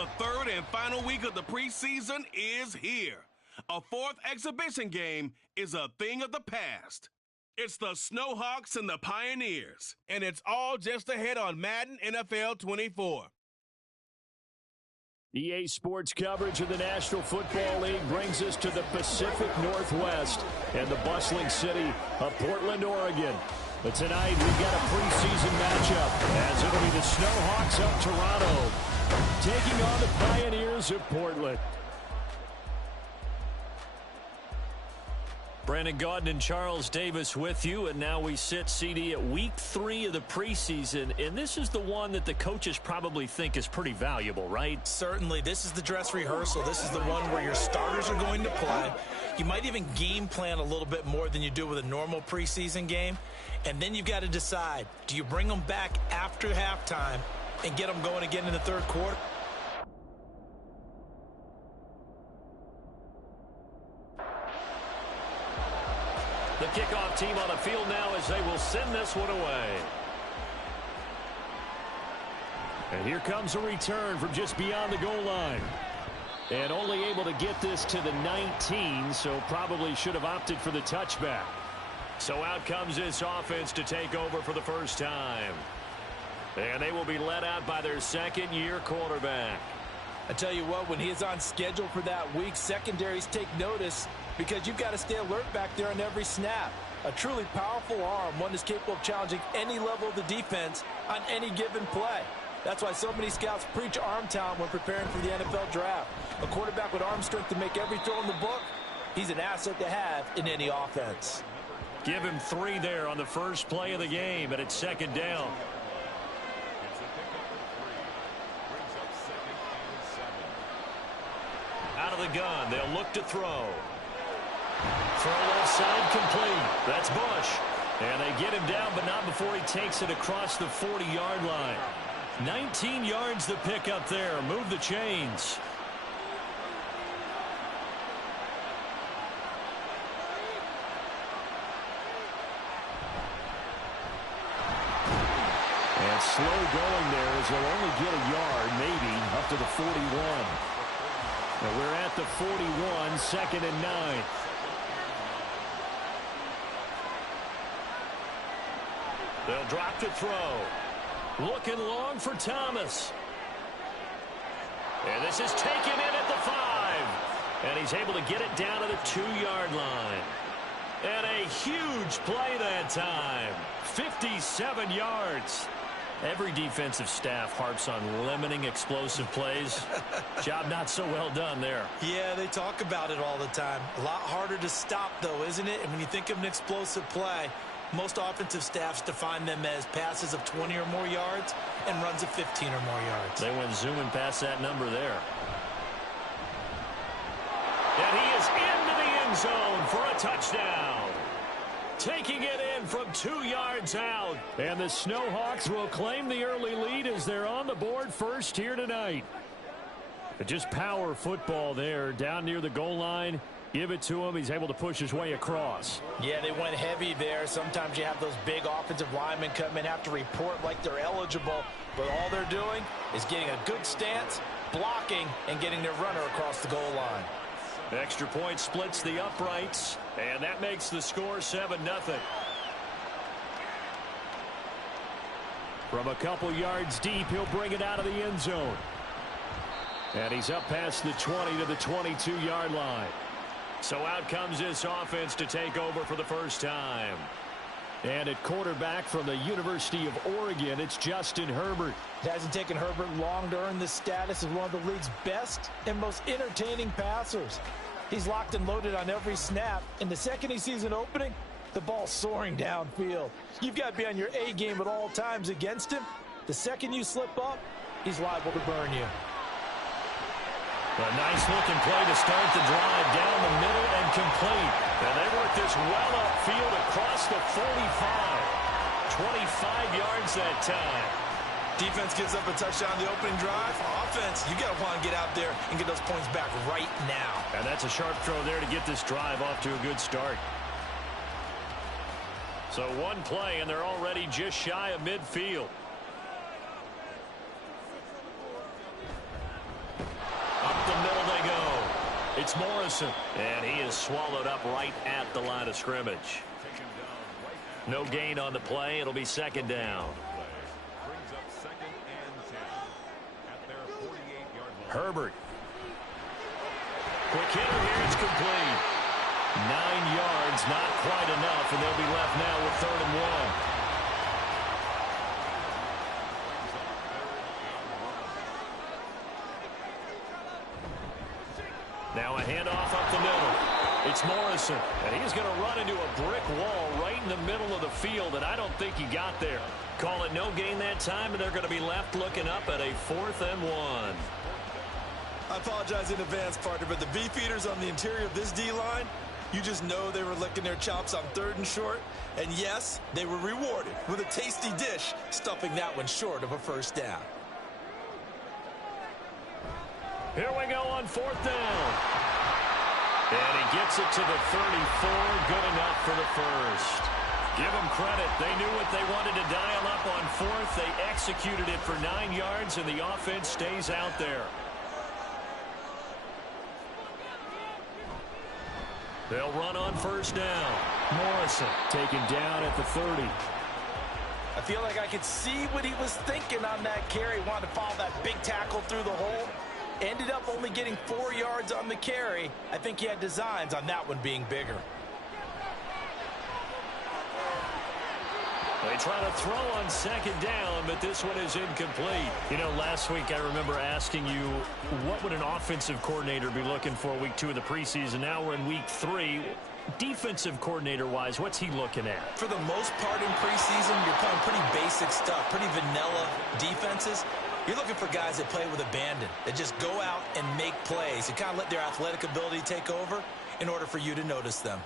The third and final week of the preseason is here. A fourth exhibition game is a thing of the past. It's the Snowhawks and the Pioneers, and it's all just ahead on Madden NFL 24. EA Sports coverage of the National Football League brings us to the Pacific Northwest and the bustling city of Portland, Oregon. But tonight we've got a preseason matchup as it'll be the Snowhawks of Toronto taking on the Pioneers of Portland. Brandon Gaudin and Charles Davis with you, and now we sit, CD, at week 3 of the preseason, and this is the one that the coaches probably think is pretty valuable, right? Certainly. This is the dress rehearsal. This is the one where your starters are going to play. You might even game plan a little bit more than you do with a normal preseason game, and then you've got to decide, do you bring them back after halftime and get them going again in the third quarter? The kickoff team on the field now as they will send this one away. And here comes a return from just beyond the goal line. And only able to get this to the 19, so probably should have opted for the touchback. So out comes this offense to take over for the first time. And they will be led out by their second-year quarterback. I tell you what, when he is on schedule for that week, secondaries take notice because you've got to stay alert back there on every snap. A truly powerful arm, one that's capable of challenging any level of the defense on any given play. That's why so many scouts preach arm talent when preparing for the NFL draft. A quarterback with arm strength to make every throw in the book, he's an asset to have in any offense. Give him 3 there on the first play of the game, and it's second down. Out of the gun, they'll look to throw. Throw left side complete. That's Bush. And they get him down, but not before he takes it across the 40-yard line. 19 yards to pick up there. Move the chains. And slow going there as they'll only get a yard, maybe, up to the 41. Now we're at the 41, second and 9. They'll drop to throw. Looking long for Thomas. And this is taken in at the 5. And he's able to get it down to the 2-yard line. And a huge play that time. 57 yards. Every defensive staff harps on limiting explosive plays. Job not so well done there. Yeah, they talk about it all the time. A lot harder to stop, though, isn't it? And when you think of an explosive play, most offensive staffs define them as passes of 20 or more yards and runs of 15 or more yards. They went zooming past that number there. And he is into the end zone for a touchdown. Taking it in from 2 yards out. And the Snowhawks will claim the early lead as they're on the board first here tonight. But just power football there down near the goal line. Give it to him. He's able to push his way across. Yeah, they went heavy there. Sometimes you have those big offensive linemen come in, have to report like they're eligible. But all they're doing is getting a good stance, blocking, and getting their runner across the goal line. Extra point splits the uprights, and that makes the score 7-0. From a couple yards deep, he'll bring it out of the end zone. And he's up past the 20 to the 22-yard line. So out comes this offense to take over for the first time. And at quarterback from the University of Oregon, it's Justin Herbert. It hasn't taken Herbert long to earn this status as one of the league's best and most entertaining passers. He's locked and loaded on every snap, and the second he sees an opening, the ball's soaring downfield. You've got to be on your A game at all times against him. The second you slip up, he's liable to burn you. A nice-looking play to start the drive down the middle and complete. And they work this well upfield across the 45. 25 yards that time. Defense gives up a touchdown on the opening drive. Offense, you got to want to get out there and get those points back right now. And that's a sharp throw there to get this drive off to a good start. So one play, and they're already just shy of midfield. It's Morrison, and he is swallowed up right at the line of scrimmage. No gain on the play. It'll be second down. Herbert. Quick hitter here. It's complete. 9 yards, not quite enough, and they'll be left now with 3rd and 1. Now a handoff up the middle. It's Morrison, and he's going to run into a brick wall right in the middle of the field, and I don't think he got there. Call it no gain that time, and they're going to be left looking up at a 4th and 1. I apologize in advance, partner, but the beefeaters on the interior of this D-line, you just know they were licking their chops on 3rd and short. And yes, they were rewarded with a tasty dish, stuffing that one short of a first down. Here we go on 4th down. And he gets it to the 34, good enough for the first. Give them credit. They knew what they wanted to dial up on 4th. They executed it for 9 yards, and the offense stays out there. They'll run on 1st down. Morrison taken down at the 30. I feel like I could see what he was thinking on that carry. Wanted to follow that big tackle through the hole. Ended up only getting 4 yards on the carry. I think he had designs on that one being bigger. They try to throw on 2nd down, but this one is incomplete. You know, last week I remember asking you, what would an offensive coordinator be looking for week 2 of the preseason? Now we're in week 3. Defensive coordinator-wise, what's he looking at? For the most part in preseason, you're playing pretty basic stuff, pretty vanilla defenses. You're looking for guys that play with abandon, that just go out and make plays and kind of let their athletic ability take over in order for you to notice them.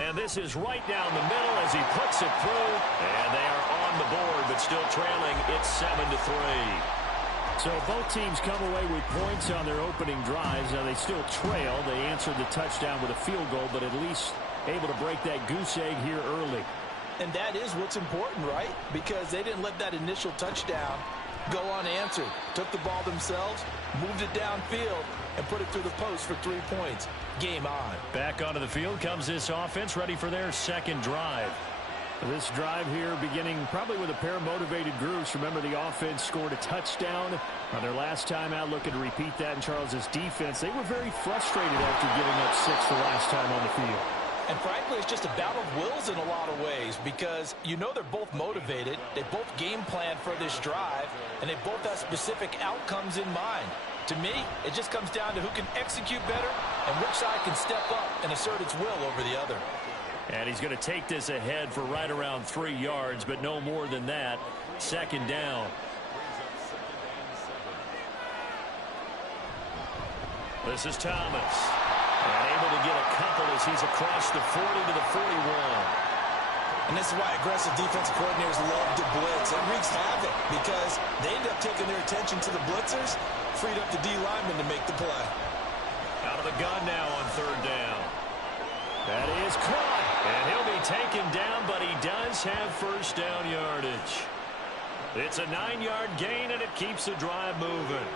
And this is right down the middle as he puts it through. And they are on the board, but still trailing. It's 7-3. So both teams come away with points on their opening drives. Now they still trail. They answered the touchdown with a field goal, but at least able to break that goose egg here early. And that is what's important, right? Because they didn't let that initial touchdown go unanswered. Took the ball themselves, moved it downfield, and put it through the post for 3 points. Game on. Back onto the field comes this offense, ready for their second drive. This drive here beginning probably with a pair of motivated groups. Remember, the offense scored a touchdown on their last time out. Looking to repeat that in Charles's defense. They were very frustrated after giving up 6 the last time on the field. And frankly, it's just a battle of wills in a lot of ways because you know they're both motivated. They both game plan for this drive, and they both have specific outcomes in mind. To me, it just comes down to who can execute better and which side can step up and assert its will over the other. And he's going to take this ahead for right around 3 yards, but no more than that. 2nd down. This is Thomas. And able to get a couple as he's across the 40 to the 41. And this is why aggressive defensive coordinators love to blitz. It wreaks havoc because they end up taking their attention to the blitzers, freed up the D lineman to make the play. Out of the gun now on 3rd down. That is caught. And he'll be taken down, but he does have 1st down yardage. It's a 9-yard gain, and it keeps the drive moving.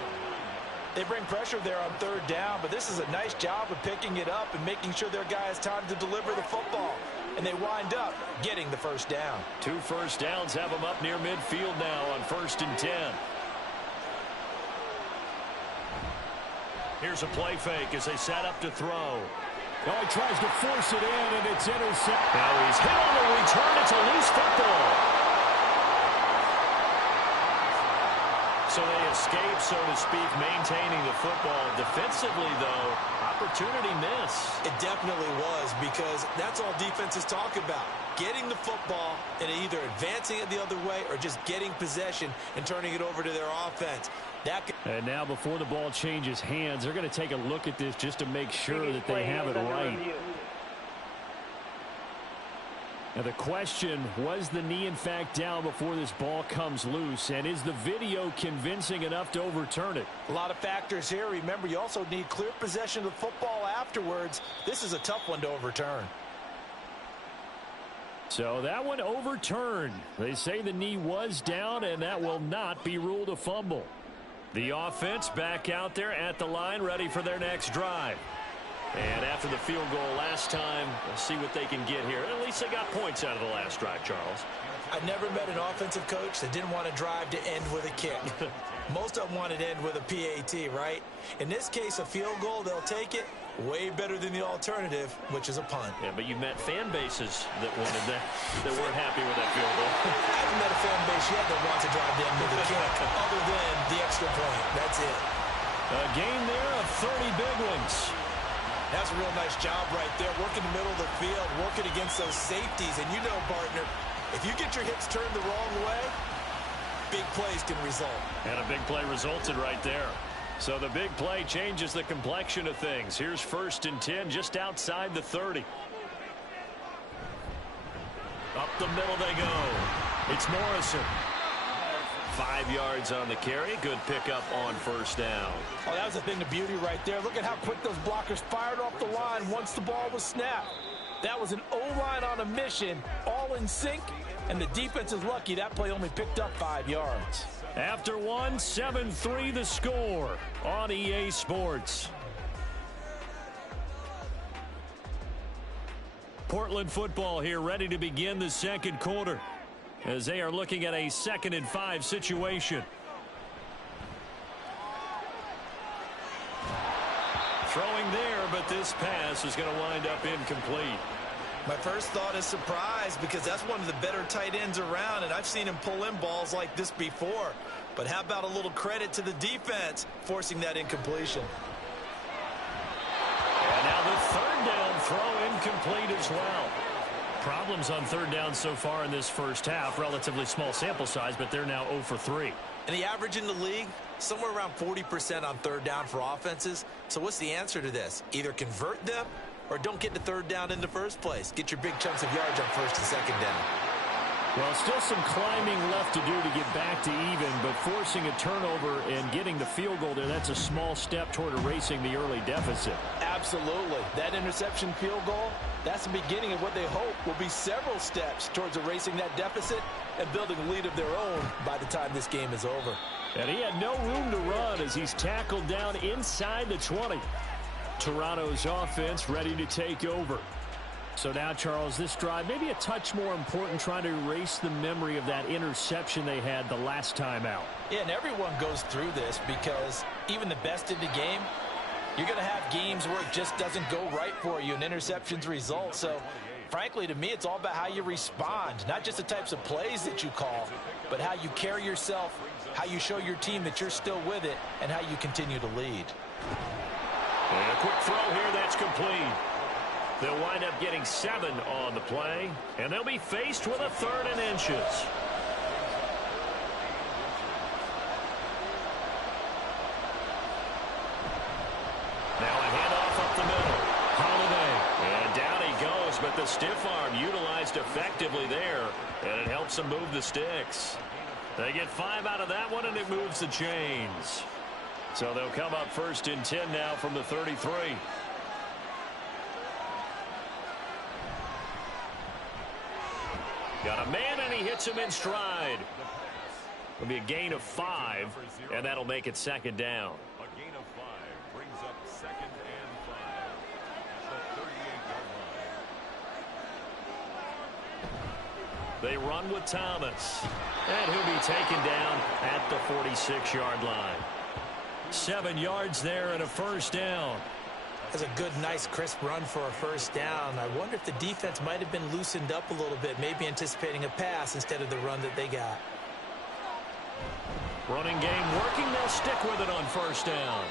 They bring pressure there on 3rd down, but this is a nice job of picking it up and making sure their guy has time to deliver the football. And they wind up getting the 1st down. 2 first downs have them up near midfield now on 1st and 10. Here's a play fake as they set up to throw. Oh, he tries to force it in, and it's intercepted. Now he's hit on the return. It's a loose football. So they escape, so to speak, maintaining the football. Defensively, though, opportunity miss. It definitely was because that's all defenses talk about. Getting the football and either advancing it the other way or just getting possession and turning it over to their offense. And now before the ball changes hands, they're going to take a look at this just to make sure that they have it right. Now the question, was the knee in fact down before this ball comes loose? And is the video convincing enough to overturn it? A lot of factors here. Remember, you also need clear possession of the football afterwards. This is a tough one to overturn. So that one overturned. They say the knee was down, and that will not be ruled a fumble. The offense back out there at the line, ready for their next drive. And after the field goal last time, we'll see what they can get here. At least they got points out of the last drive, Charles. I've never met an offensive coach that didn't want to drive to end with a kick. Most of them wanted to end with a PAT, right? In this case, a field goal, they'll take it. Way better than the alternative, which is a punt. Yeah, but you met fan bases that wanted that weren't happy with that field goal. I haven't met a fan base yet that wants to drive to end with a kick, other than the extra point. That's it. A gain there of 30 big ones. That's a real nice job right there, working the middle of the field, working against those safeties. And you know, partner, if you get your hips turned the wrong way, big plays can result. And a big play resulted right there. So the big play changes the complexion of things. Here's 1st and 10 just outside the 30. Up the middle they go. It's Morrison. 5 yards on the carry. Good pickup on 1st down. Oh, that was a thing of beauty right there. Look at how quick those blockers fired off the line once the ball was snapped. That was an O-line on a mission, all in sync, and the defense is lucky that play only picked up 5 yards. After one, 7-3 the score on EA Sports. Portland football here, ready to begin the second quarter as they are looking at a 2nd and 5 situation. Throwing there, but this pass is going to wind up incomplete. My first thought is surprise, because that's one of the better tight ends around, and I've seen him pull in balls like this before. But how about a little credit to the defense forcing that incompletion? And now the 3rd down throw incomplete as well. Problems on 3rd down so far in this first half. Relatively small sample size, but they're now 0 for 3. And the average in the league, somewhere around 40% on 3rd down for offenses. So what's the answer to this? Either convert them or don't get the 3rd down in the first place. Get your big chunks of yards on 1st and 2nd down. Well, still some climbing left to do to get back to even, but forcing a turnover and getting the field goal there, that's a small step toward erasing the early deficit. Absolutely. That interception field goal, that's the beginning of what they hope will be several steps towards erasing that deficit and building a lead of their own by the time this game is over. And he had no room to run as he's tackled down inside the 20. Toronto's offense ready to take over. So now, Charles, this drive maybe a touch more important, trying to erase the memory of that interception they had the last time out. Yeah, and everyone goes through this because even the best in the game, you're going to have games where it just doesn't go right for you and interceptions result. So, frankly, to me, it's all about how you respond, not just the types of plays that you call, but how you carry yourself, how you show your team that you're still with it, and how you continue to lead. And a quick throw here, that's complete. They'll wind up getting 7 on the play, and they'll be faced with a 3rd and inches. Now a handoff up the middle. Holiday. And down he goes, but the stiff arm utilized effectively there, and it helps them move the sticks. They get 5 out of that one, and it moves the chains. So they'll come up 1st and 10 now from the 33. Got a man, and he hits him in stride. It'll be a gain of 5, and that'll make it 2nd down. A gain of 5 brings up 2nd and 5 at the 38-yard line. They run with Thomas, and he'll be taken down at the 46-yard line. 7 yards there and a 1st down. That's a good, nice, crisp run for a 1st down. I wonder if the defense might have been loosened up a little bit, maybe anticipating a pass instead of the run that they got. Running game working. They'll stick with it on 1st down.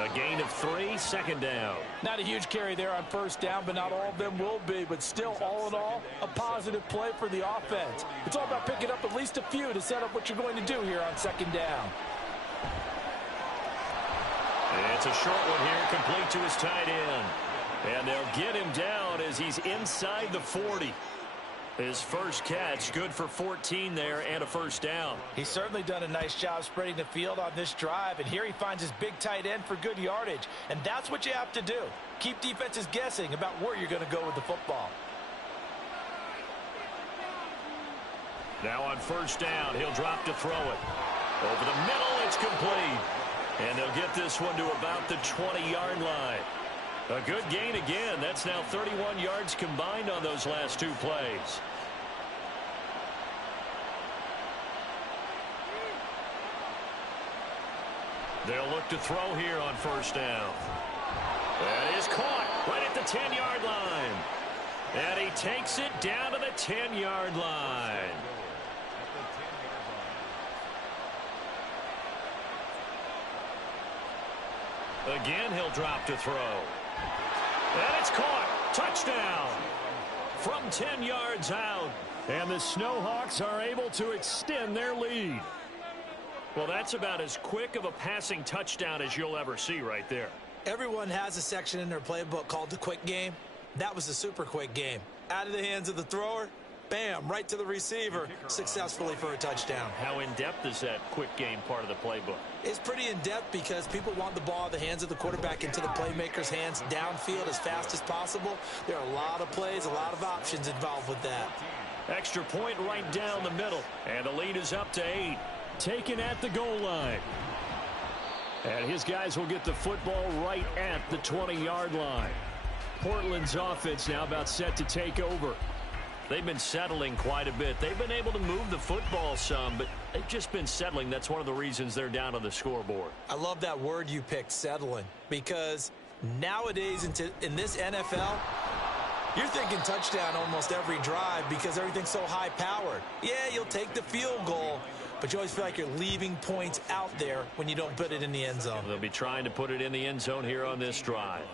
A gain of 3, 2nd down. Not a huge carry there on 1st down, but not all of them will be. But still, all in all, a positive play for the offense. It's all about picking up at least a few to set up what you're going to do here on 2nd down. It's a short one here, complete to his tight end. And they'll get him down as he's inside the 40. His first catch, good for 14 there and a 1st down. He's certainly done a nice job spreading the field on this drive, and here he finds his big tight end for good yardage. And that's what you have to do. Keep defenses guessing about where you're going to go with the football. Now on first down, he'll drop to throw it. Over the middle, it's complete. And they'll get this one to about the 20-yard line. A good gain again. That's now 31 yards combined on those last two plays. They'll look to throw here on first down. That is caught right at the 10-yard line. And he takes it down to the 10-yard line. Again, he'll drop to throw. And it's caught. Touchdown. From 10 yards out. And the Snowhawks are able to extend their lead. Well, that's about as quick of a passing touchdown as you'll ever see right there. Everyone has a section in their playbook called the quick game. That was a super quick game. Out of the hands of the thrower, bam, right to the receiver, successfully for a touchdown. How in-depth is that quick game part of the playbook? It's pretty in-depth because people want the ball out of the hands of the quarterback into the playmaker's hands downfield as fast as possible. There are a lot of plays, a lot of options involved with that. Extra point right down the middle. And the lead is up to 8. Taken at the goal line. And his guys will get the football right at the 20-yard line. Portland's offense now about set to take over. They've been settling quite a bit. They've been able to move the football some, but they've just been settling. That's one of the reasons they're down on the scoreboard. I love that word you picked, settling, because nowadays in this NFL, you're thinking touchdown almost every drive because everything's so high-powered. Yeah, you'll take the field goal, but you always feel like you're leaving points out there when you don't put it in the end zone. They'll be trying to put it in the end zone here on this drive.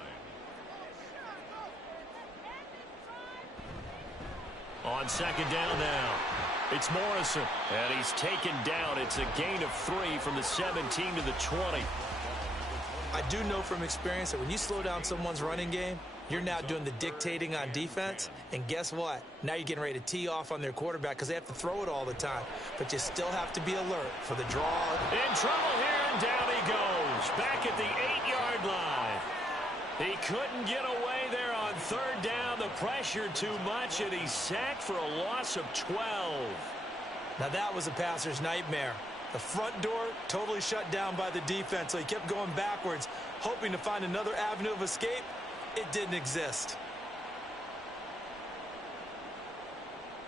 On second down now, it's Morrison, and he's taken down. It's a gain of 3 from the 17 to the 20. I do know from experience that when you slow down someone's running game, you're now doing the dictating on defense, and guess what? Now you're getting ready to tee off on their quarterback because they have to throw it all the time. But you still have to be alert for the draw. In trouble here, and down he goes. Back at the 8-yard line. He couldn't get away there on third down. The pressure too much, and he's sacked for a loss of 12. Now that was a passer's nightmare. The front door totally shut down by the defense, so he kept going backwards, hoping to find another avenue of escape. It didn't exist.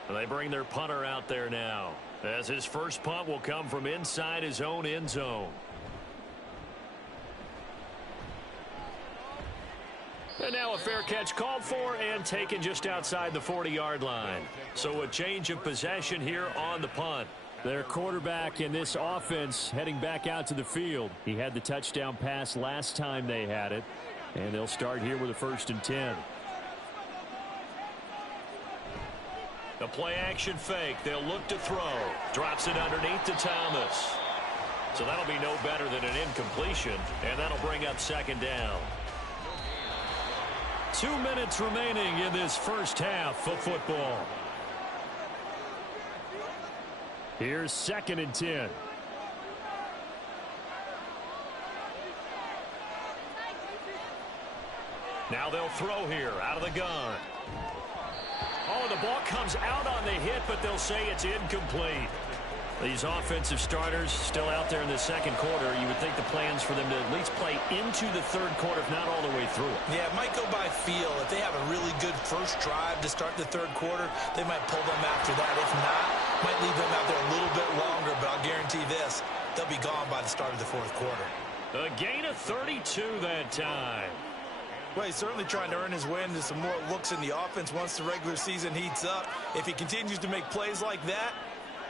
They bring their punter out there now, as his first punt will come from inside his own end zone. And now a fair catch called for and taken just outside the 40-yard line. So a change of possession here on the punt. Their quarterback in this offense heading back out to the field. He had the touchdown pass last time they had it. And they'll start here with a 1st and 10. The play-action fake. They'll look to throw. Drops it underneath to Thomas. So that'll be no better than an incompletion. And that'll bring up second down. 2 minutes remaining in this first half of football. Here's 2nd and 10. Now they'll throw here out of the gun. Oh, the ball comes out on the hit, but they'll say it's incomplete. These offensive starters still out there in the second quarter. You would think the plans for them to at least play into the third quarter, if not all the way through it. Yeah, it might go by feel. If they have a really good first drive to start the third quarter, they might pull them after that. If not, might leave them out there a little bit longer, but I'll guarantee this, they'll be gone by the start of the fourth quarter. A gain of 32 that time. Well, he's certainly trying to earn his way into some more looks in the offense once the regular season heats up. If he continues to make plays like that,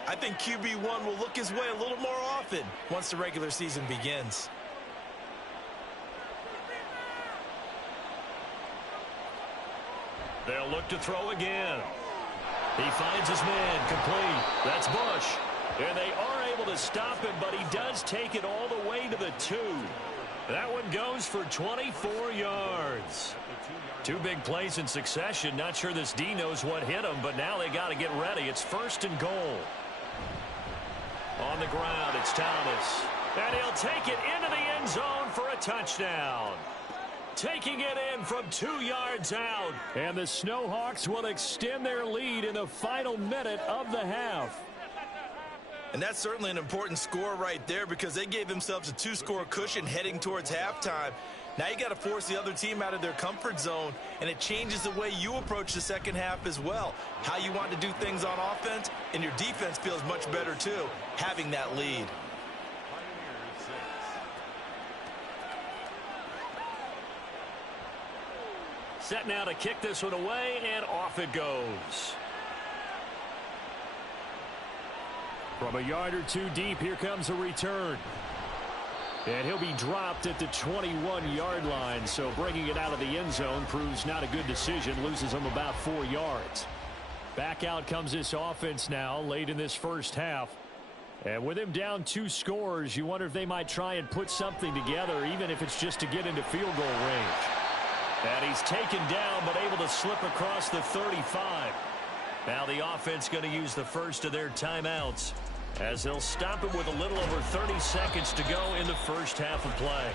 I think QB1 will look his way a little more often once the regular season begins. They'll look to throw again. He finds his man complete. That's Bush. And they are able to stop him, but he does take it all the way to the 2. That one goes for 24 yards. 2 big plays in succession. Not sure this D knows what hit him, but now they got to get ready. It's 1st and goal. On the ground, it's Thomas. And he'll take it into the end zone for a touchdown. Taking it in from 2 yards out. And the Snowhawks will extend their lead in the final minute of the half. And that's certainly an important score right there because they gave themselves a 2-score cushion heading towards halftime. Now you got to force the other team out of their comfort zone, and it changes the way you approach the second half as well. How you want to do things on offense, and your defense feels much better too, having that lead. Set now to kick this one away, and off it goes. From a yard or two deep, here comes a return. And he'll be dropped at the 21-yard line, so bringing it out of the end zone proves not a good decision, loses him about 4 yards. Back out comes this offense now late in this first half. And with him down 2 scores, you wonder if they might try and put something together, even if it's just to get into field goal range. And he's taken down, but able to slip across the 35. Now the offense going to use the first of their timeouts as they'll stop it with a little over 30 seconds to go in the first half of play.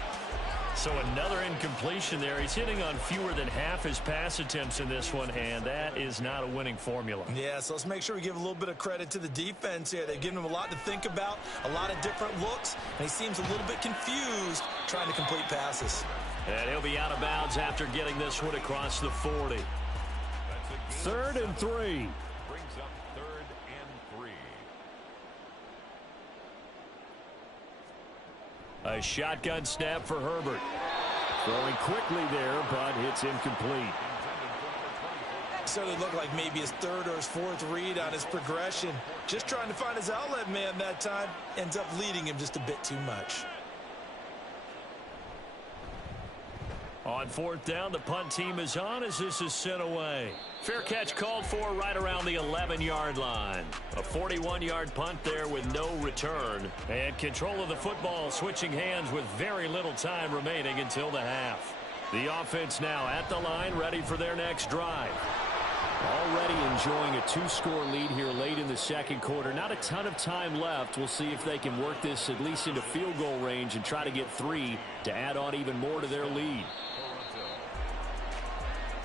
So another incompletion there. He's hitting on fewer than half his pass attempts in this one, and that is not a winning formula. Yeah, so let's make sure we give a little bit of credit to the defense here. They've given him a lot to think about, a lot of different looks, and he seems a little bit confused trying to complete passes. And he'll be out of bounds after getting this one across the 40. 3rd and 3. Brings up 3rd and 3. A shotgun snap for Herbert. Throwing quickly there, but it's incomplete. So it looked like maybe his 3rd or his 4th read on his progression. Just trying to find his outlet man that time. Ends up leading him just a bit too much. On 4th down, the punt team is on as this is sent away. Fair catch called for right around the 11-yard line. A 41-yard punt there with no return. And control of the football switching hands with very little time remaining until the half. The offense now at the line, ready for their next drive. Already enjoying a 2-score lead here late in the second quarter. Not a ton of time left. We'll see if they can work this at least into field goal range and try to get 3 to add on even more to their lead.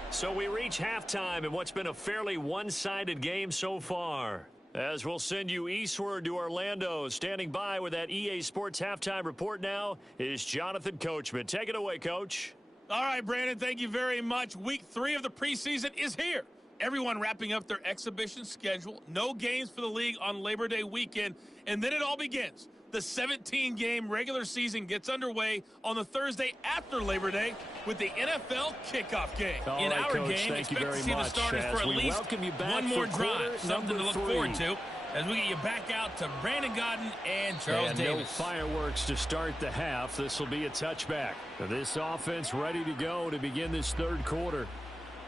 So we reach halftime in what's been a fairly one-sided game so far. As we'll send you eastward to Orlando. Standing by with that EA Sports halftime report now is Jonathan Coachman. Take it away, Coach. All right, Brandon, thank you very much. Week 3 of the preseason is here. Everyone wrapping up their exhibition schedule. No games for the league on Labor Day weekend. And then it all begins. The 17-game regular season gets underway on the Thursday after Labor Day with the NFL kickoff game. In our Coach, game, expect to see the starters for at least one more drive. Something to look forward to as we get you back out to Brandon Godden and Charles Davis. No fireworks to start the half. This will be a touchback. This offense ready to go to begin this third quarter.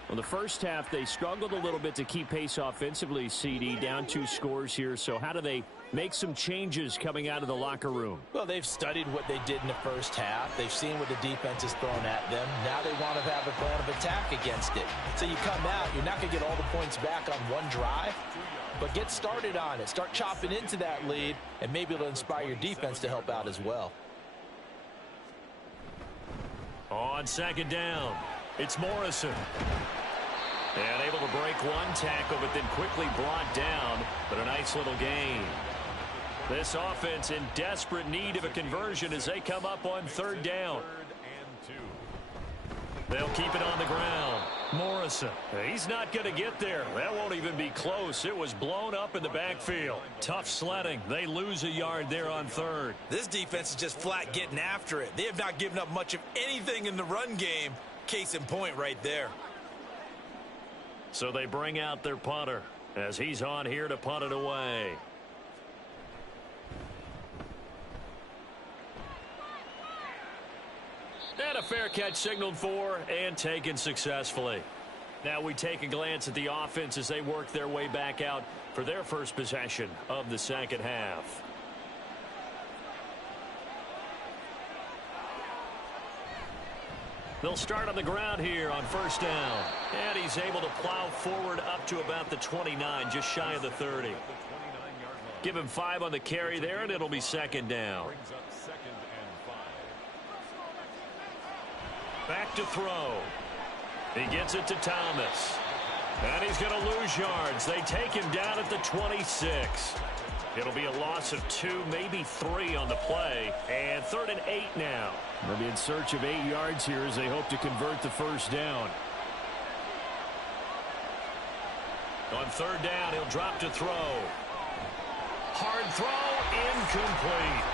Well, the first half, they struggled a little bit to keep pace offensively, CD, down 2 scores here. So how do they make some changes coming out of the locker room? Well, they've studied what they did in the first half. They've seen what the defense has thrown at them. Now they want to have a plan of attack against it. So you come out, you're not going to get all the points back on one drive, but get started on it. Start chopping into that lead, and maybe it'll inspire your defense to help out as well. On 2nd down, it's Morrison. And able to break one tackle, but then quickly brought down. But a nice little gain. This offense in desperate need of a conversion as they come up on 3rd down. 3rd and 2. They'll keep it on the ground. Morrison, he's not going to get there. That won't even be close. It was blown up in the backfield. Tough sledding. They lose a yard there on 3rd. This defense is just flat getting after it. They have not given up much of anything in the run game. Case in point right there. So they bring out their punter as he's on here to punt it away. And a fair catch signaled for and taken successfully. Now we take a glance at the offense as they work their way back out for their first possession of the second half. They'll start on the ground here on 1st down. And he's able to plow forward up to about the 29, just shy of the 30. Give him 5 on the carry there, and it'll be 2nd down. Brings up 2nd and 5. Back to throw. He gets it to Thomas. And he's going to lose yards. They take him down at the 26. It'll be a loss of 2, maybe 3 on the play. And 3rd and 8 now. They'll be in search of 8 yards here as they hope to convert the first down. On 3rd down, he'll drop to throw. Hard throw, incomplete.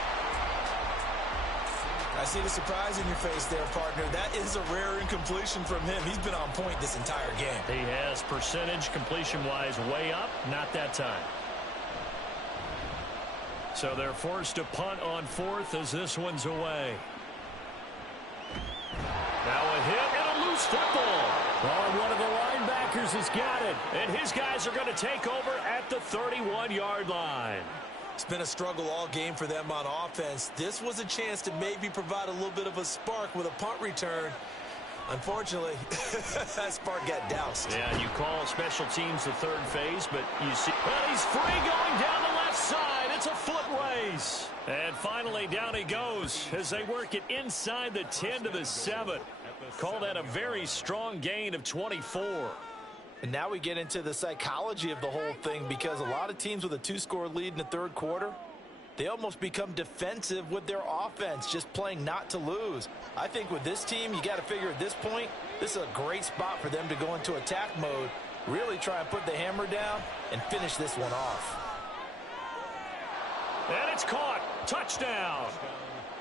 I see the surprise in your face there, partner. That is a rare incompletion from him. He's been on point this entire game. He has percentage completion-wise way up, not that time. So they're forced to punt on 4th as this one's away. Now a hit and a loose football. Oh, one of the linebackers has got it. And his guys are going to take over at the 31-yard line. It's been a struggle all game for them on offense. This was a chance to maybe provide a little bit of a spark with a punt return. Unfortunately, that spark got doused. Yeah, you call special teams the 3rd phase, but you see... Well, he's free going down the left side. It's a foot race. And finally, down he goes as they work it inside the 10 to the 7. Call that a very strong gain of 24. And now we get into the psychology of the whole thing, because a lot of teams with a 2-score lead in the 3rd quarter, they almost become defensive with their offense, just playing not to lose. I think with this team, you got to figure at this point, this is a great spot for them to go into attack mode, really try and put the hammer down and finish this one off. And it's caught. Touchdown.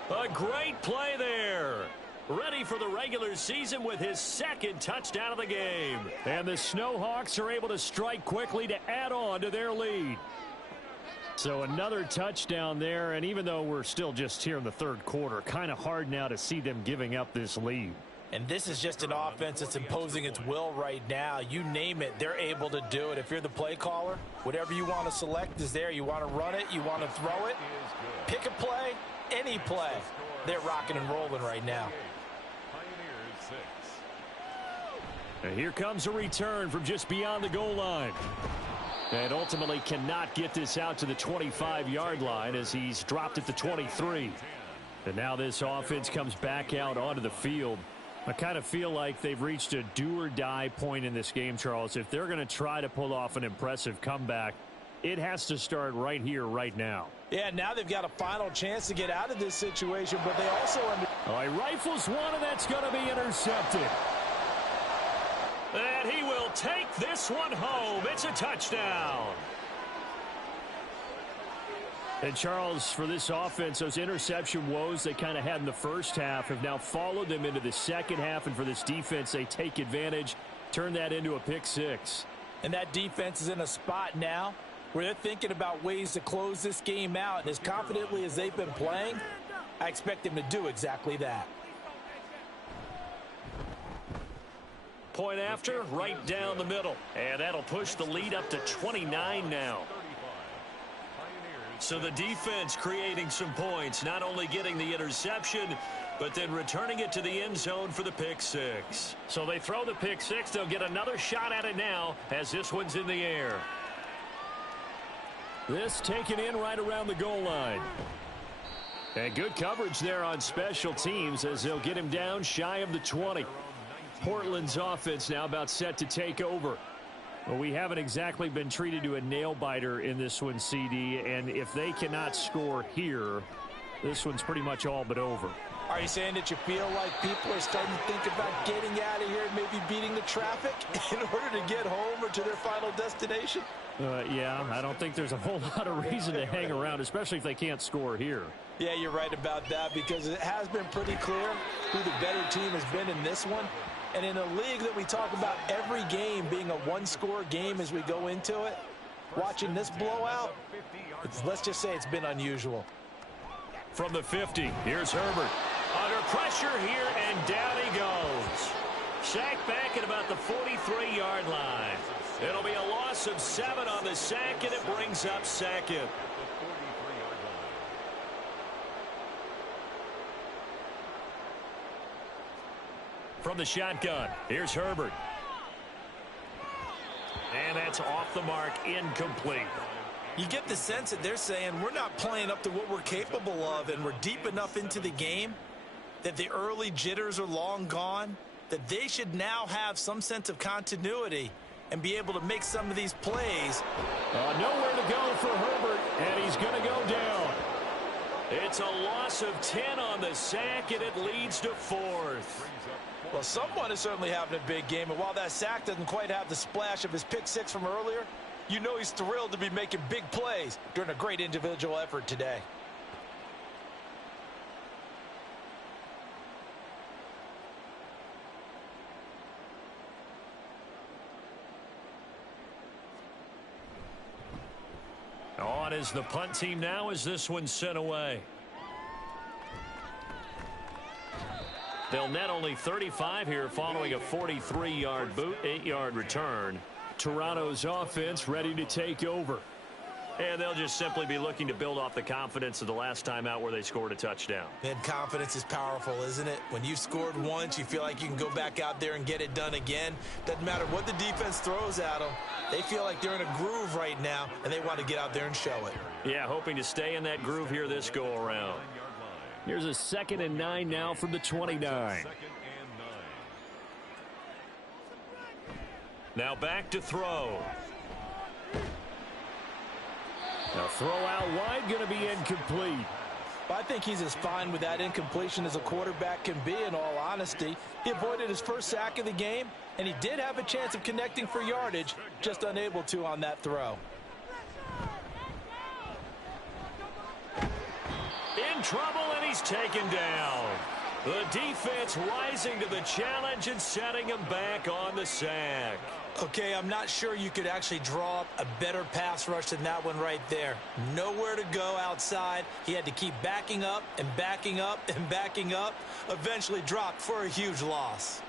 A great play there. Ready for the regular season with his 2nd touchdown of the game. And the Snowhawks are able to strike quickly to add on to their lead. So another touchdown there, and even though we're still just here in the 3rd quarter, kind of hard now to see them giving up this lead. And this is just an offense that's imposing its will right now. You name it, they're able to do it. If you're the play caller, whatever you want to select is there. You want to run it, you want to throw it, pick a play, any play. They're rocking and rolling right now. And here comes a return from just beyond the goal line. And ultimately cannot get this out to the 25-yard line as he's dropped at the 23. And now this offense comes back out onto the field. I kind of feel like they've reached a do-or-die point in this game, Charles. If they're going to try to pull off an impressive comeback, it has to start right here, right now. Yeah, now they've got a final chance to get out of this situation, but they also... Oh, he rifles one, and that's going to be intercepted. And he will take this one home. It's a touchdown. And, Charles, for this offense, those interception woes they kind of had in the first half have now followed them into the second half. And for this defense, they take advantage, turn that into a pick 6. And that defense is in a spot now where they're thinking about ways to close this game out. And as confidently as they've been playing, I expect them to do exactly that. Point after, right down the middle. And that'll push the lead up to 29 now. So the defense creating some points, not only getting the interception, but then returning it to the end zone for the pick 6. So they throw the pick 6. They'll get another shot at it now as this one's in the air. This taken in right around the goal line. And good coverage there on special teams as they'll get him down shy of the 20. Portland's offense now about set to take over. Well, we haven't exactly been treated to a nail-biter in this one, CD, and if they cannot score here, this one's pretty much all but over. Are you saying that you feel like people are starting to think about getting out of here and maybe beating the traffic in order to get home or to their final destination? Yeah, I don't think there's a whole lot of reason to hang around, especially if they can't score here. Yeah, you're right about that, because it has been pretty clear who the better team has been in this one. And in a league that we talk about every game being a one-score game as we go into it, watching this blowout, let's just say it's been unusual. From the 50, here's Herbert. Under pressure here, and down he goes. Sacked back at about the 43-yard line. It'll be a loss of 7 on the sack, and it brings up 2nd. From the shotgun, here's Herbert. And that's off the mark, incomplete. You get the sense that they're saying we're not playing up to what we're capable of, and we're deep enough into the game that the early jitters are long gone, that they should now have some sense of continuity and be able to make some of these plays. Nowhere to go for Herbert, and he's going to go down. It's a loss of 10 on the sack, and it leads to 4th. Well, someone is certainly having a big game, and while that sack doesn't quite have the splash of his pick six from earlier, you know he's thrilled to be making big plays during a great individual effort today. On is the punt team now as this one's sent away. They'll net only 35 here following a 43-yard boot, 8-yard return. Toronto's offense ready to take over. And they'll just simply be looking to build off the confidence of the last time out where they scored a touchdown. And confidence is powerful, isn't it? When you've scored once, you feel like you can go back out there and get it done again. Doesn't matter what the defense throws at them. They feel like they're in a groove right now, and they want to get out there and show it. Yeah, hoping to stay in that groove here this go-around. Here's a 2nd and 9 now from the 29. Now back to throw. Now throw out wide, going to be incomplete. I think he's as fine with that incompletion as a quarterback can be, in all honesty. He avoided his first sack of the game, and he did have a chance of connecting for yardage, just unable to on that throw. In trouble, and he's taken down. The defense rising to the challenge and setting him back on the sack. Okay, I'm not sure you could actually draw up a better pass rush than that one right there. Nowhere to go outside. He had to keep backing up and backing up and backing up. Eventually dropped for a huge loss.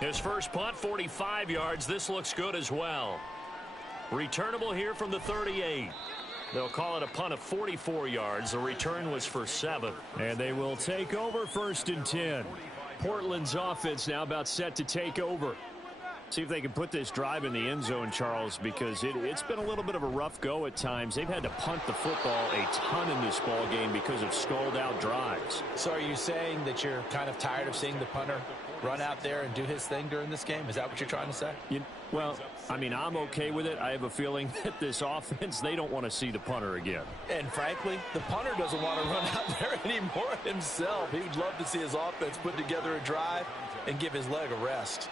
His first punt, 45 yards. This looks good as well. Returnable here from the 38. They'll call it a punt of 44 yards. The return was for 7. And they will take over 1st and 10. Portland's offense now about set to take over. See if they can put this drive in the end zone, Charles, because it's been a little bit of a rough go at times. They've had to punt the football a ton in this ball game because of stalled-out drives. So are you saying that you're kind of tired of seeing the punter run out there and do his thing during this game? Is that what you're trying to say? Well, I mean, I'm okay with it. I have a feeling that this offense, they don't want to see the punter again. And frankly, the punter doesn't want to run out there anymore himself. He would love to see his offense put together a drive and give his leg a rest.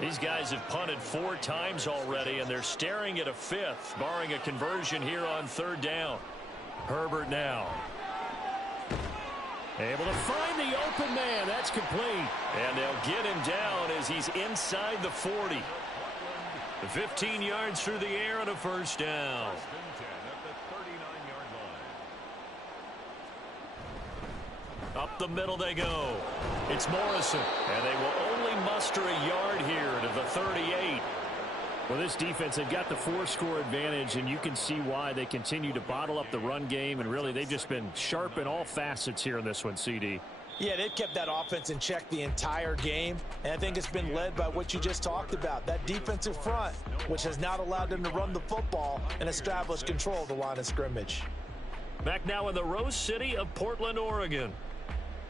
These guys have punted 4 times already, and they're staring at a 5th, barring a conversion here on 3rd down. Herbert now. Able to find the open man. That's complete. And they'll get him down as he's inside the 40. 15 yards through the air on a 1st down. Up the middle they go. It's Morrison, and they will only muster a yard here to the 38. Well, this defense, they've got the 4-score advantage, and you can see why they continue to bottle up the run game, and really they've just been sharp in all facets here in this one, CD. Yeah, they've kept that offense in check the entire game, and I think it's been led by what you just talked about, that defensive front, which has not allowed them to run the football and establish control of the line of scrimmage. Back now in the Rose City of Portland, Oregon.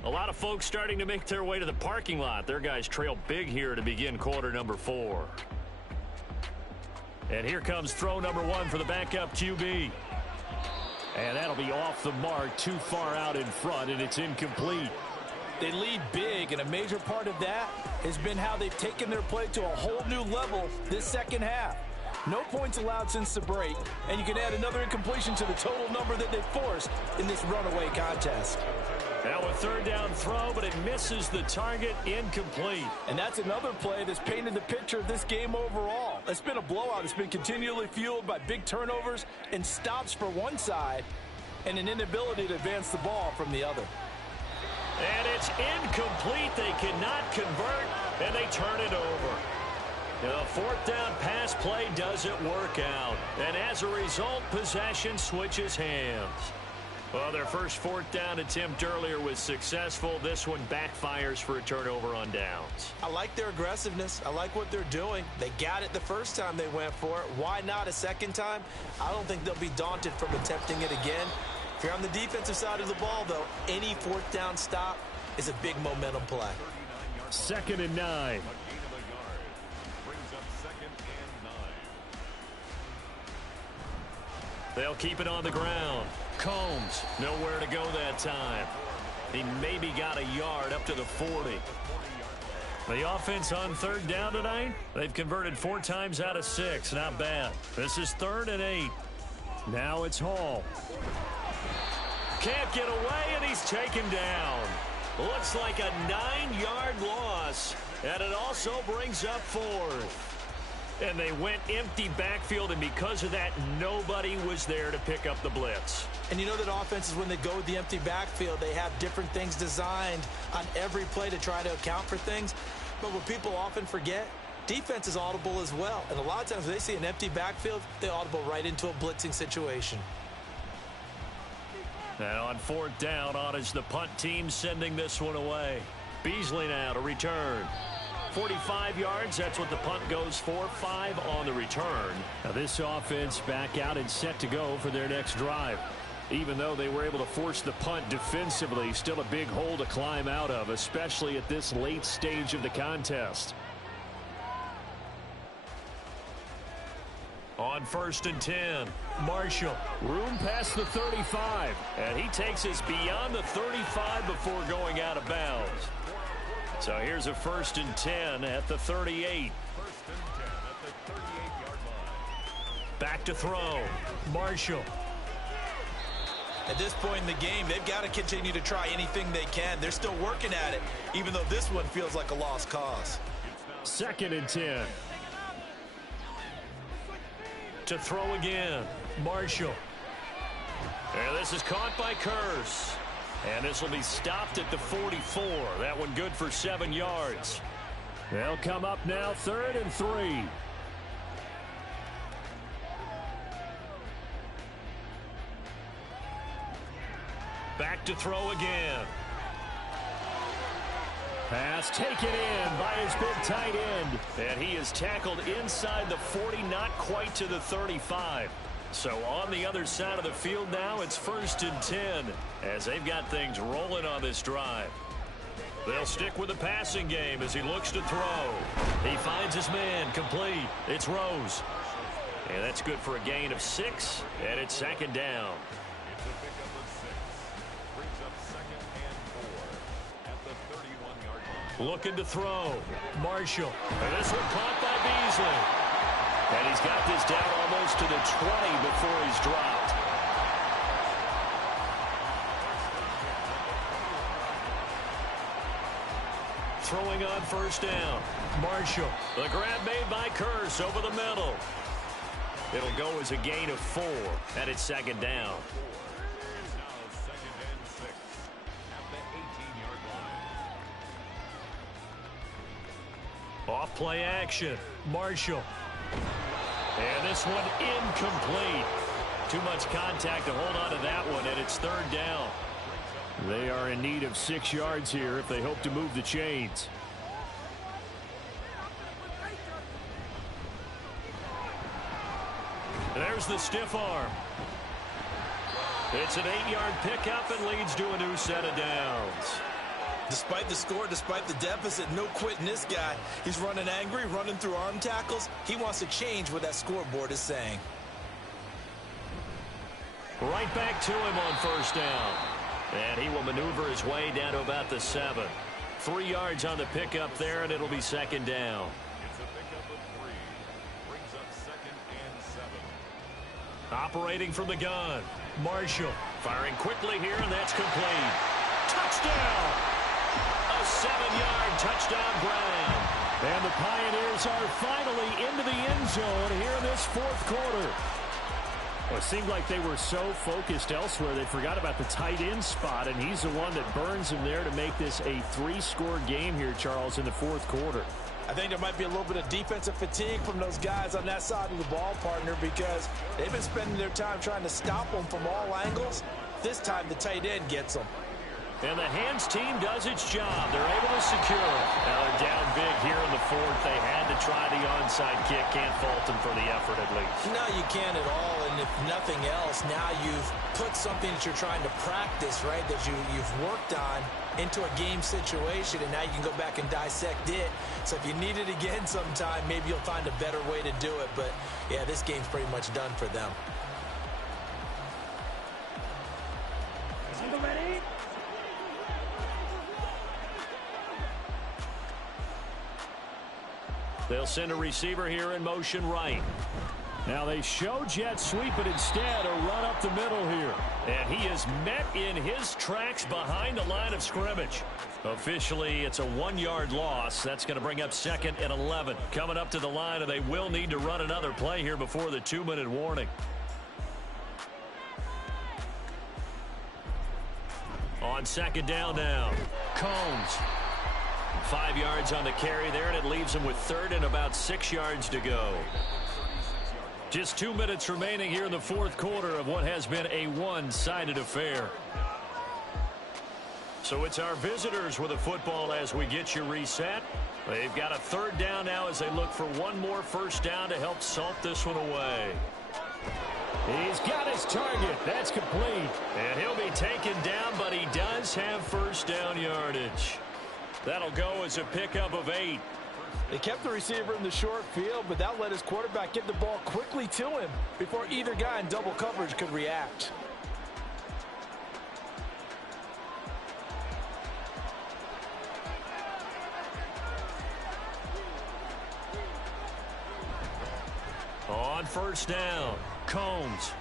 A lot of folks starting to make their way to the parking lot. Their guys trail big here to begin quarter number 4. And here comes throw number 1 for the backup QB. And that'll be off the mark, too far out in front, and it's incomplete. They lead big, and a major part of that has been how they've taken their play to a whole new level this second half. No points allowed since the break, and you can add another incompletion to the total number that they forced in this runaway contest. Now a 3rd down throw, but it misses the target, incomplete. And that's another play that's painted the picture of this game overall. It's been a blowout. It's been continually fueled by big turnovers and stops for one side and an inability to advance the ball from the other. And it's incomplete. They cannot convert, and they turn it over. The 4th down pass play doesn't work out. And as a result, possession switches hands. Well, their first fourth down attempt earlier was successful. This one backfires for a turnover on downs. I like their aggressiveness. I like what they're doing. They got it the first time they went for it. Why not a second time? I don't think they'll be daunted from attempting it again. If you're on the defensive side of the ball, though, any fourth down stop is a big momentum play. 2nd and 9. They'll keep it on the ground. Combs, nowhere to go that time. He maybe got a yard up to the 40. The offense on 3rd down tonight, they've converted 4 times out of 6. Not bad. This is 3rd and 8. Now it's Hall. Can't get away, and he's taken down. Looks like a 9-yard loss, and it also brings up 4th. And they went empty backfield, and because of that, nobody was there to pick up the blitz. And you know that offenses, when they go with the empty backfield, they have different things designed on every play to try to account for things. But what people often forget, defense is audible as well. And a lot of times when they see an empty backfield, they audible right into a blitzing situation. And on 4th down, on is the punt team sending this one away. Beasley now to return. 45 yards, that's what the punt goes for. 5 on the return. Now this offense back out and set to go for their next drive. Even though they were able to force the punt defensively, still a big hole to climb out of, especially at this late stage of the contest. On 1st and 10, Marshall, room past the 35, and he takes us beyond the 35 before going out of bounds. So here's a 1st and 10 at the 38. 1st and 10 at the 38-yard line. Back to throw. Marshall. At this point in the game, they've got to continue to try anything they can. They're still working at it, even though this one feels like a lost cause. 2nd and 10. To throw again. Marshall. And this is caught by Curse. And this will be stopped at the 44. That one good for 7 yards. They'll come up now 3rd and 3. Back to throw again. Pass taken in by his big tight end. And he is tackled inside the 40, not quite to the 35. So on the other side of the field now, it's 1st and 10 as they've got things rolling on this drive. They'll stick with the passing game as he looks to throw. He finds his man complete. It's Rose. And that's good for a gain of 6, and it's 2nd down. It's a pickup of 6. Brings up 2nd and 4 at the 31-yard line. Looking to throw. Marshall. And this one caught by Beasley. And he's got this down almost to the 20 before he's dropped. Throwing on 1st down. Marshall. The grab made by Curse over the middle. It'll go as a gain of 4, and it's 2nd down. It's now 2nd and 6 at the 18-yard line. Off play action. Marshall. And this one incomplete. Too much contact to hold on to that one, and it's 3rd down. They are in need of 6 yards here if they hope to move the chains. There's the stiff arm. It's an 8-yard pickup and leads to a new set of downs. Despite the score, despite the deficit, no quitting this guy. He's running angry, running through arm tackles. He wants to change what that scoreboard is saying. Right back to him on 1st down. And he will maneuver his way down to about the 7. 3 yards on the pickup there, and it'll be 2nd down. It's a pickup of 3. Brings up 2nd and 7. Operating from the gun. Marshall firing quickly here, and that's complete. Touchdown! A 7-yard touchdown grab. And the Pioneers are finally into the end zone here in this 4th quarter. Well, it seemed like they were so focused elsewhere they forgot about the tight end spot, and he's the one that burns him there to make this a 3-score game here, Charles, in the 4th quarter. I think there might be a little bit of defensive fatigue from those guys on that side of the ball, partner, because they've been spending their time trying to stop them from all angles. this time the tight end gets them. And the hands team does its job. They're able to secure it. Now they're down big here in the fourth. They had to try the onside kick. Can't fault them for the effort at least. No, you can't at all. And if nothing else, now you've put something that you're trying to practice, right, that you've worked on into a game situation, and now you can go back and dissect it. So if you need it again sometime, maybe you'll find a better way to do it. But, yeah, this game's pretty much done for them. They'll send a receiver here in motion right. Now they show jet sweep, but instead a run up the middle here. And he is met in his tracks behind the line of scrimmage. Officially, it's a 1-yard loss. That's going to bring up 2nd and 11. Coming up to the line, and they will need to run another play here before the 2-minute warning. On 2nd down now, Combs. 5 yards on the carry there, and it leaves him with 3rd and about 6 yards to go. Just 2 minutes remaining here in the fourth quarter of what has been a one-sided affair. So it's our visitors with the football as we get you reset. They've got a 3rd down now as they look for one more first down to help salt this one away. He's got his target. That's complete. And he'll be taken down, but he does have first down yardage. That'll go as a pickup of 8. They kept the receiver in the short field, but that let his quarterback get the ball quickly to him before either guy in double coverage could react. On first down, Combs.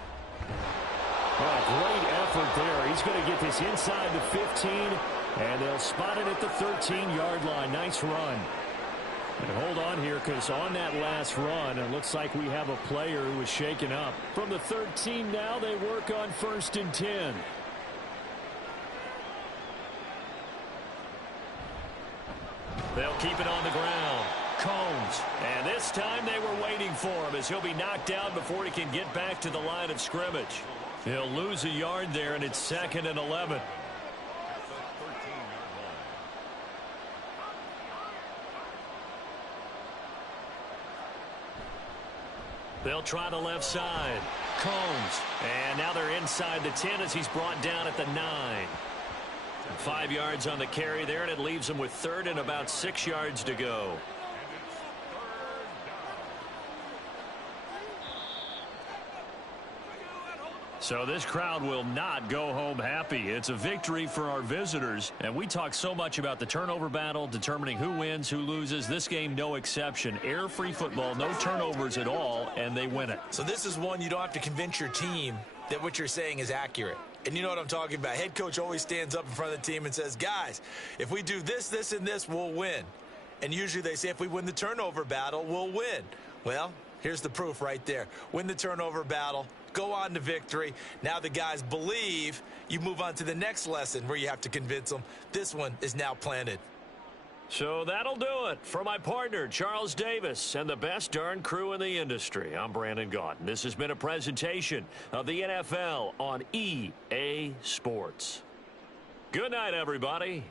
Well, great effort there. He's going to get this inside the 15, and they'll spot it at the 13-yard line. Nice run. And hold on here, because on that last run, it looks like we have a player who was shaken up. From the 13 now, they work on 1st and 10. They'll keep it on the ground. Combs. And this time they were waiting for him as he'll be knocked down before he can get back to the line of scrimmage. He'll lose a yard there, and it's 2nd and 11. They'll try the left side. Combs. And now they're inside the 10 as he's brought down at the 9. 5 yards on the carry there, and it leaves him with 3rd and about 6 yards to go. So this crowd will not go home happy. It's a victory for our visitors. And we talk so much about the turnover battle, determining who wins, who loses. This game, no exception. Air-free football, no turnovers at all, and they win it. So this is one you don't have to convince your team that what you're saying is accurate. And you know what I'm talking about. Head coach always stands up in front of the team and says, guys, if we do this, this, and this, we'll win. And usually they say if we win the turnover battle, we'll win. Well, here's the proof right there. Win the turnover battle. Go on to victory. Now the guys believe. You move on to the next lesson where you have to convince them. This one is now planted. So that'll do it. For my partner, Charles Davis, and the best darn crew in the industry, I'm Brandon Gaudin. This has been a presentation of the NFL on EA Sports. Good night, everybody.